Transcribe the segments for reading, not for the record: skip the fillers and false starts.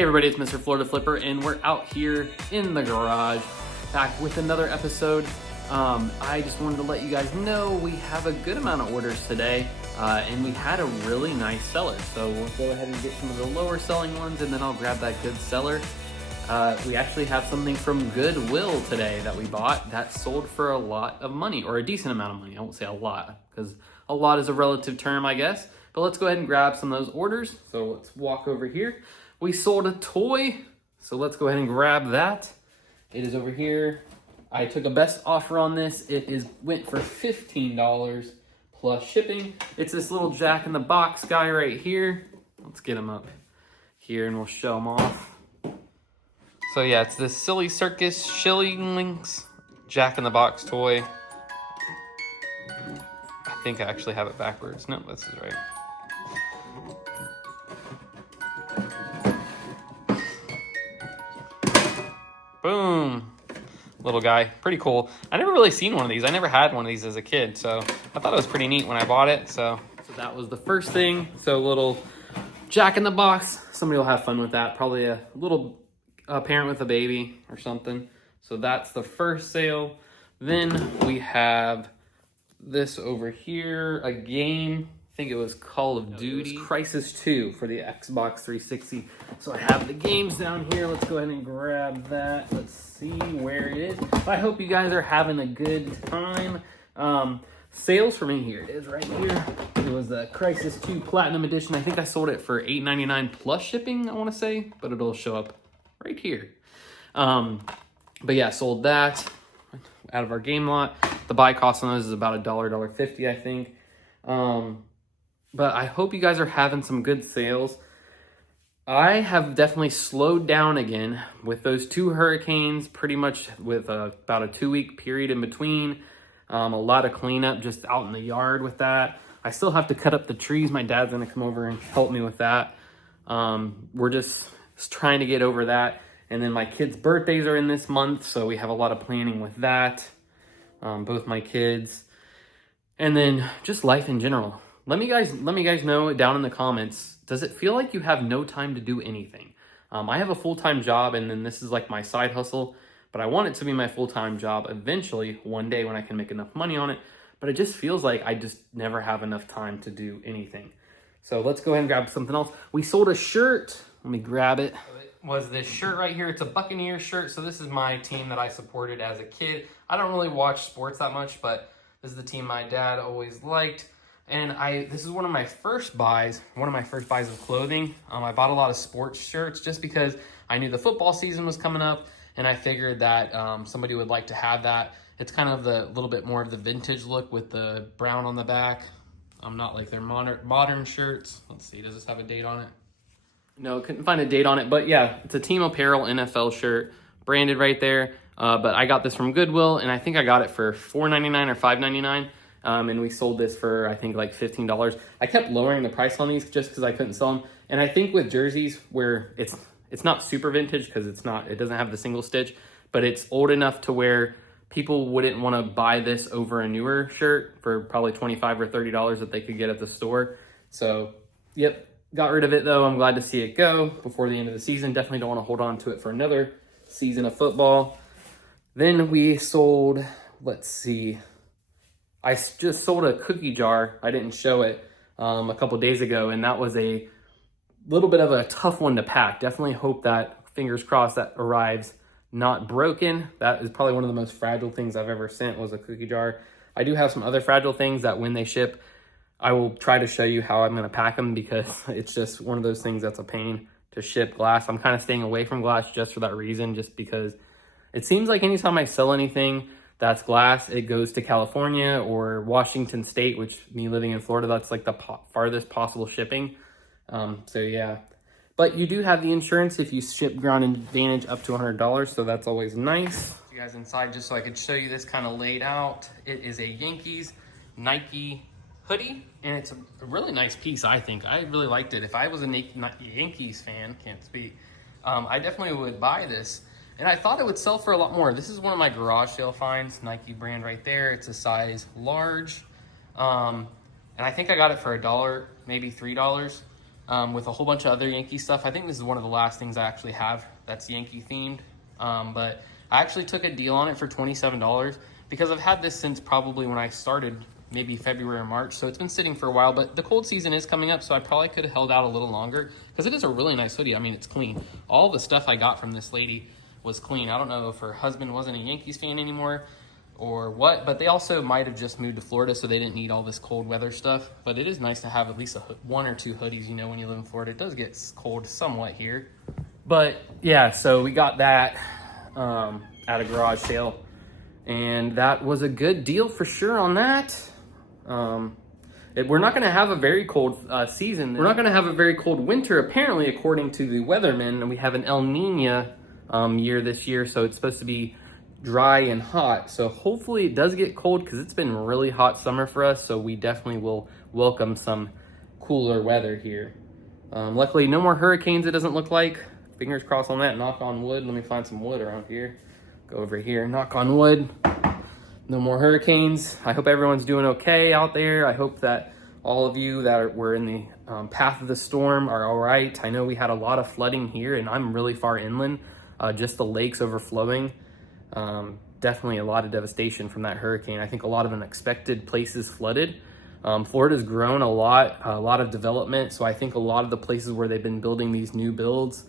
Hey everybody, it's MrFloridaFlipper, and we're out here in the garage, back with another episode. I just wanted to let you guys know we have a good amount of orders today, and we had a really nice seller. So we'll go ahead and get some of the lower selling ones, and then I'll grab that good seller. We actually have something from Goodwill today that we bought that sold for a lot of money, or a decent amount of money. I won't say a lot, because a lot is a relative term, I guess. But let's go ahead and grab some of those orders. So let's walk over here. We sold a toy, so let's go ahead and grab that. It is over here. I took a best offer on this. Went for $15 plus shipping. It's this little jack-in-the-box guy right here. Let's get him up here and we'll show him off. So yeah, it's this Silly Circus Shillings jack-in-the-box toy. I think I actually have it backwards. No, this is right. Boom. Little guy. Pretty cool. I never really seen one of these. I never had one of these as a kid, so I thought it was pretty neat when I bought it. So that was the first thing. So a little jack-in-the-box. Somebody will have fun with that. Probably a little parent with a baby or something. So that's the first sale. Then we have this over here, a game. I think it was Call of Duty. Crisis 2 for the Xbox 360. So I have the games down here. Let's go ahead and grab that. Let's see where it is. I hope you guys are having a good time. Sales for me, here it is right here. It was the Crisis 2 Platinum Edition. I think I sold it for $8.99 plus shipping, I want to say, but it'll show up right here. But yeah, sold that out of our game lot. The buy cost on those is about $1.50, I think. But I hope you guys are having some good sales. I have definitely slowed down again with those two hurricanes, pretty much with about a 2-week period in between. A lot of cleanup just out in the yard with that. I still have to cut up the trees. My dad's gonna come over and help me with that. We're just trying to get over that. And then my kids' birthdays are in this month, so we have a lot of planning with that. Both my kids. And then just life in general. Let me guys know down in the comments, does it feel like you have no time to do anything? I have a full-time job, and then this is like my side hustle, but I want it to be my full-time job eventually, one day when I can make enough money on it. But it just feels like I just never have enough time to do anything. So let's go ahead and grab something else. We sold a shirt. Let me grab it. It was this shirt right here. It's a Buccaneer shirt. So this is my team that I supported as a kid. I don't really watch sports that much, but this is the team my dad always liked. And this is one of my first buys of clothing. I bought a lot of sports shirts just because I knew the football season was coming up, and I figured that somebody would like to have that. It's kind of the little bit more of the vintage look with the brown on the back. Not like their modern shirts. Let's see, does this have a date on it? No, couldn't find a date on it, but yeah, it's a Team Apparel NFL shirt, branded right there. But I got this from Goodwill, and I think I got it for $4.99 or $5.99. And we sold this for, I think, like $15. I kept lowering the price on these just because I couldn't sell them. And I think with jerseys where it's not super vintage because it doesn't have the single stitch, but it's old enough to where people wouldn't want to buy this over a newer shirt for probably $25 or $30 that they could get at the store. So, yep, got rid of it though. I'm glad to see it go before the end of the season. Definitely don't want to hold on to it for another season of football. Then we sold, let's see, I just sold a cookie jar. I didn't show it a couple days ago, and that was a little bit of a tough one to pack. Definitely hope that, fingers crossed, that arrives not broken. That is probably one of the most fragile things I've ever sent, was a cookie jar. I do have some other fragile things that when they ship, I will try to show you how I'm going to pack them, because it's just one of those things that's a pain to ship glass. I'm kind of staying away from glass just for that reason, just because it seems like anytime I sell anything that's glass, it goes to California or Washington State, which, me living in Florida, that's like the farthest possible shipping. So yeah, but you do have the insurance if you ship Ground Advantage up to $100, so that's always nice. You guys inside, just so I could show you this kind of laid out. It is a Yankees Nike hoodie, and it's a really nice piece, I think. I really liked it. If I was a Yankees fan, can't speak, I definitely would buy this. And I thought it would sell for a lot more. This is one of my garage sale finds, Nike brand right there. It's a size large. And I think I got it for $1, maybe $3. with a whole bunch of other Yankee stuff. I think this is one of the last things I actually have that's Yankee themed. But I actually took a deal on it for $27 because I've had this since probably when I started, maybe February or March. So it's been sitting for a while, but the cold season is coming up, so I probably could have held out a little longer because it is a really nice hoodie. I mean, it's clean. All the stuff I got from this lady was clean. I don't know if her husband wasn't a Yankees fan anymore or what, but they also might have just moved to Florida, so they didn't need all this cold weather stuff. But it is nice to have at least one or two hoodies, you know, when you live in Florida. It does get cold somewhat here. But yeah, so we got that at a garage sale, and that was a good deal for sure on that. We're not going to have a very cold season. We're not going to have a very cold winter, apparently, according to the weathermen. And we have an El Nino year this year, so it's supposed to be dry and hot. So hopefully it does get cold because it's been a really hot summer for us. So we definitely will welcome some cooler weather here. Luckily, no more hurricanes, it doesn't look like. Fingers crossed on that. Knock on wood. Let me find some wood around here. Go over here. Knock on wood. No more hurricanes. I hope everyone's doing okay out there. I hope that all of you that were in the path of the storm are all right. I know we had a lot of flooding here, and I'm really far inland. Just the lakes overflowing. Definitely a lot of devastation from that hurricane. I think a lot of unexpected places flooded. Florida's grown a lot of development. So I think a lot of the places where they've been building these new builds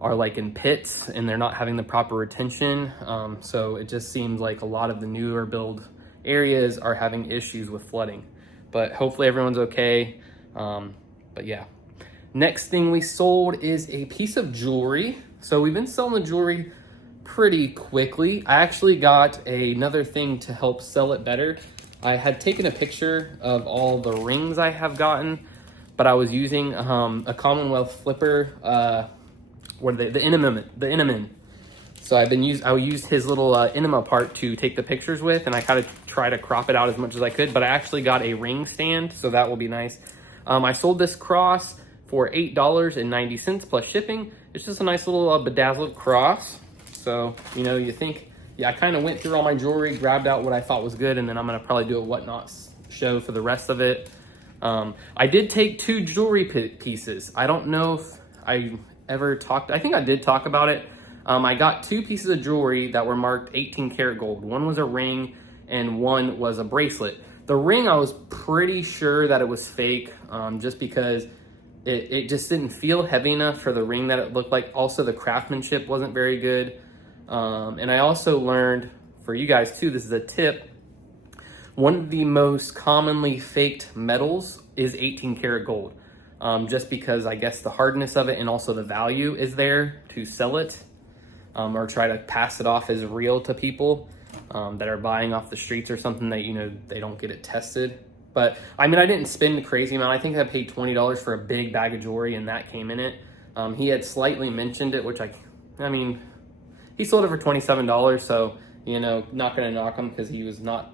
are like in pits and they're not having the proper retention. So it just seems like a lot of the newer build areas are having issues with flooding, but hopefully everyone's okay. But yeah, next thing we sold is a piece of jewelry. So we've been selling the jewelry pretty quickly. I actually got another thing to help sell it better. I had taken a picture of all the rings I have gotten, but I was using a Commonwealth flipper, what are they? The Inamin. So I used his little enema part to take the pictures with, and I kind of try to crop it out as much as I could, but I actually got a ring stand, so that will be nice. I sold this cross for $8.90 plus shipping. It's just a nice little bedazzled cross. So, you know, you think, yeah, I kind of went through all my jewelry, grabbed out what I thought was good, and then I'm going to probably do a whatnot show for the rest of it. I did take 2 jewelry pieces. I don't know if I ever talked, I think I did talk about it. I got 2 pieces of jewelry that were marked 18 karat gold. One was a ring and one was a bracelet. The ring, I was pretty sure that it was fake, just because it just didn't feel heavy enough for the ring that it looked like. Also, the craftsmanship wasn't very good. And I also learned, for you guys too, this is a tip, one of the most commonly faked metals is 18 karat gold. Just because I guess the hardness of it and also the value is there to sell it, or try to pass it off as real to people that are buying off the streets or something that, you know, they don't get it tested. But I mean, I didn't spend a crazy amount. I think I paid $20 for a big bag of jewelry, and that came in it. He had slightly mentioned it, which I mean, he sold it for $27, so, you know, not gonna knock him because he was not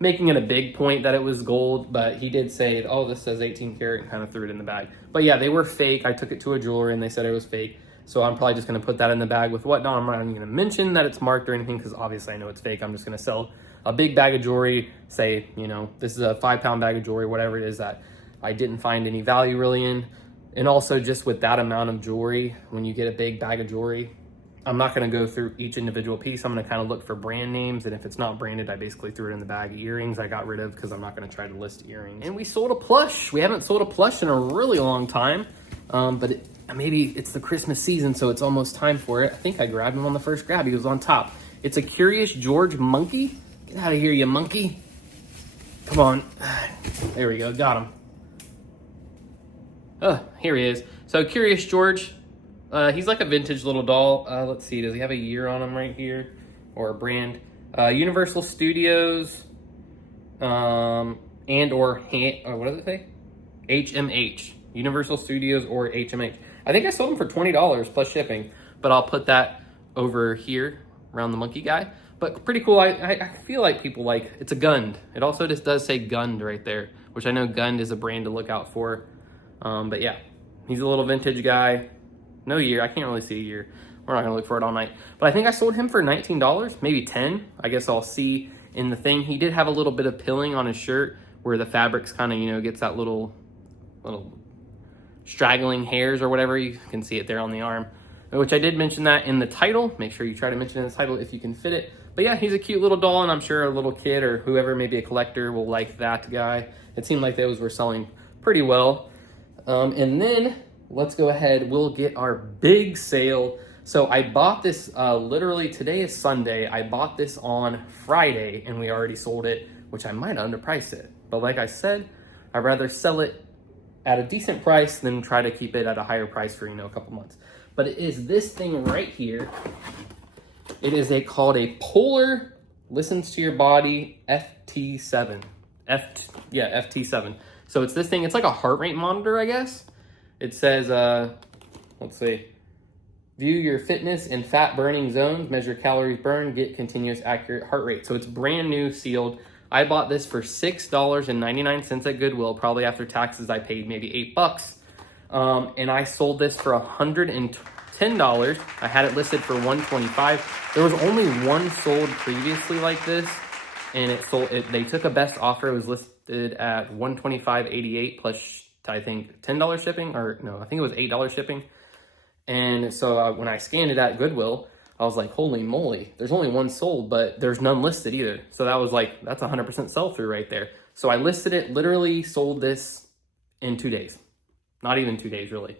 making it a big point that it was gold, but he did say, oh, this says 18 karat, and kind of threw it in the bag. But yeah, they were fake. I took it to a jeweler and they said it was fake. So I'm probably just going to put that in the bag with whatnot. I'm not even going to mention that it's marked or anything because obviously I know it's fake. I'm just going to sell a big bag of jewelry, say, you know, this is a 5-pound bag of jewelry, whatever it is that I didn't find any value really in. And also just with that amount of jewelry, when you get a big bag of jewelry, I'm not going to go through each individual piece. I'm going to kind of look for brand names, and if it's not branded, I basically threw it in the bag. Earrings I got rid of because I'm not going to try to list earrings. And we sold a plush. We haven't sold a plush in a really long time, but maybe it's the Christmas season, so it's almost time for it. I think I grabbed him on the first grab. He was on top. It's a Curious George monkey. Get out of here, you monkey. Come on. There we go. Got him. Oh, here he is. So Curious George. He's like a vintage little doll. Let's see, does he have a year on him right here? Or a brand? Universal Studios, and or what did they say? HMH. Universal Studios or HMH. I think I sold him for $20 plus shipping, but I'll put that over here around the monkey guy. But pretty cool. I feel like people like, it's a Gund. It also just does say Gund right there, which I know Gund is a brand to look out for. But yeah, he's a little vintage guy. No year, I can't really see a year. We're not gonna look for it all night. But I think I sold him for $19, maybe 10. I guess I'll see in the thing. He did have a little bit of pilling on his shirt where the fabric's kind of, you know, gets that little straggling hairs or whatever. You can see it there on the arm, which I did mention that in the title. Make sure you try to mention in the title if you can fit it. But yeah, he's a cute little doll, and I'm sure a little kid or whoever, maybe a collector, will like that guy. It seemed like those were selling pretty well. And then let's go ahead, we'll get our big sale. So I bought this, literally today is Sunday. I bought this on Friday and we already sold it, which I might underprice it. But like I said, I'd rather sell it at a decent price than try to keep it at a higher price for, a couple months. But it is this thing right here. It is called a Polar Listens to Your Body FT7. FT7. So it's this thing, it's like a heart rate monitor, I guess. It says, let's see, view your fitness and fat burning zones, measure calories burned, get continuous accurate heart rate. So it's brand new, sealed. I bought this for $6.99 at Goodwill. Probably after taxes, I paid maybe $8. And I sold this for $110. I had it listed for $125. There was only one sold previously like this, and it sold. They took a best offer. It was listed at $125.88 plus, I think, $10 shipping, or no, I think it was $8 shipping. And so when I scanned it at Goodwill, I was like, holy moly, there's only one sold, but there's none listed either. So that was like, that's 100% sell-through right there. So I listed it, literally sold this in 2 days. Not even 2 days, really,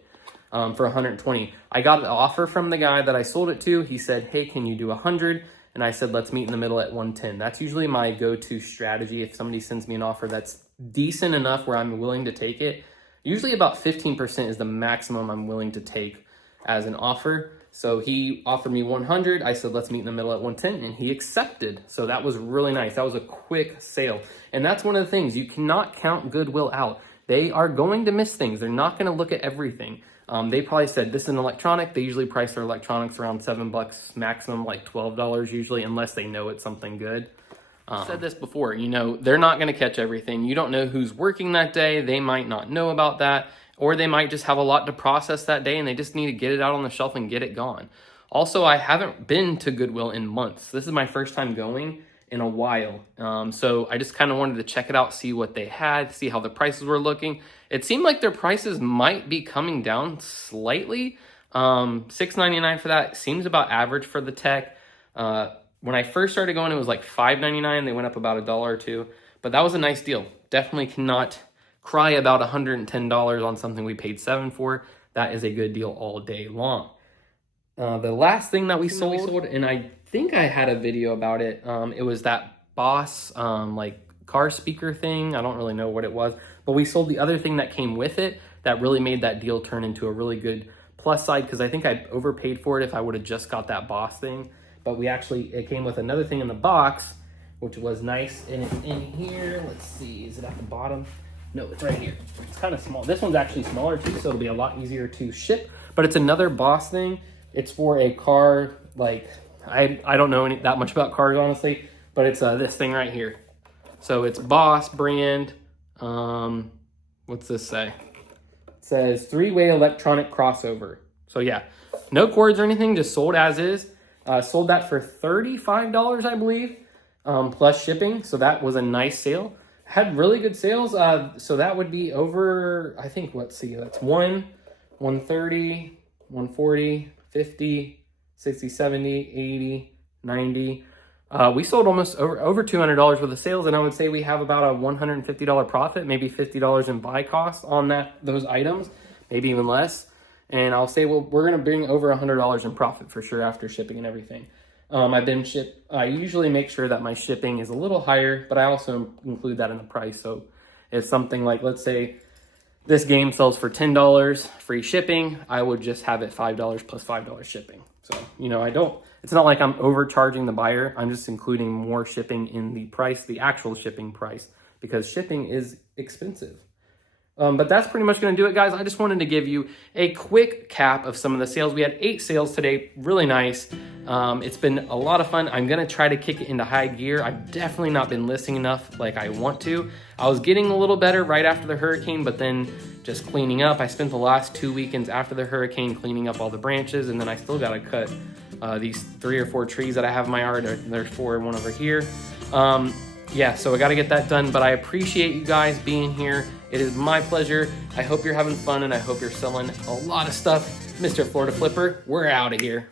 for $120. I got an offer from the guy that I sold it to. He said, hey, can you do 100? And I said, let's meet in the middle at 110. That's usually my go-to strategy. If somebody sends me an offer that's decent enough where I'm willing to take it, usually about 15% is the maximum I'm willing to take as an offer. So he offered me 100. I said, let's meet in the middle at 110, and he accepted. So that was really nice. That was a quick sale. And that's one of the things. You cannot count Goodwill out. They are going to miss things. They're not going to look at everything. They probably said, this is an electronic. They usually price their electronics around $7, maximum like $12 usually, unless they know it's something good. I've said this before, they're not going to catch everything. You don't know who's working that day. They might not know about that. Or they might just have a lot to process that day and they just need to get it out on the shelf and get it gone. Also, I haven't been to Goodwill in months. This is my first time going in a while. So I just kind of wanted to check it out, see what they had, see how the prices were looking. It seemed like their prices might be coming down slightly. $6.99 for that seems about average for the tech. When I first started going, it was like $5.99. They went up about $1 or $2, but that was a nice deal. Definitely cannot cry about $110 on something we paid $7 for. That is a good deal all day long. The last thing that we sold, and I think I had a video about it. It was that Boss like car speaker thing. I don't really know what it was, but we sold the other thing that came with it that really made that deal turn into a really good plus side, because I think I overpaid for it if I would have just got that Boss thing. But it came with another thing in the box, which was nice. And it's in here. Let's see, is it at the bottom? No, it's right here. It's kind of small. This one's actually smaller too, so it'll be a lot easier to ship. But it's another Boss thing. It's for a car, like, I don't know that much about cars, honestly, but it's this thing right here. So it's Boss brand. What's this say? It says 3-way electronic crossover. So yeah, no cords or anything, just sold as is. Sold that for $35, I believe, plus shipping. So that was a nice sale. Had really good sales. So that would be over, I think, let's see, that's 130, 140, 50, 60, 70, 80, 90. We sold almost over $200 worth of sales, and I would say we have about a $150 profit, maybe $50 in buy costs on those items, maybe even less. And I'll say, well, we're going to bring over $100 in profit for sure after shipping and everything. I usually make sure that my shipping is a little higher, but I also include that in the price. So if something like, let's say this game sells for $10 free shipping, I would just have it $5 plus $5 shipping. So, it's not like I'm overcharging the buyer. I'm just including more shipping in the price, the actual shipping price, because shipping is expensive. But that's pretty much going to do it, guys. I just wanted to give you a quick cap of some of the sales. We had 8 sales today. Really nice. It's been a lot of fun. I'm going to try to kick it into high gear. I've definitely not been listing enough like I want to. I was getting a little better right after the hurricane, but then just cleaning up. I spent the last 2 weekends after the hurricane cleaning up all the branches, and then I still got to cut these 3 or 4 trees that I have in my yard. There's 4 and 1 over here. yeah, so I gotta get that done, but I appreciate you guys being here. It is my pleasure. I hope you're having fun and I hope you're selling a lot of stuff. Mr. Florida Flipper, we're out of here.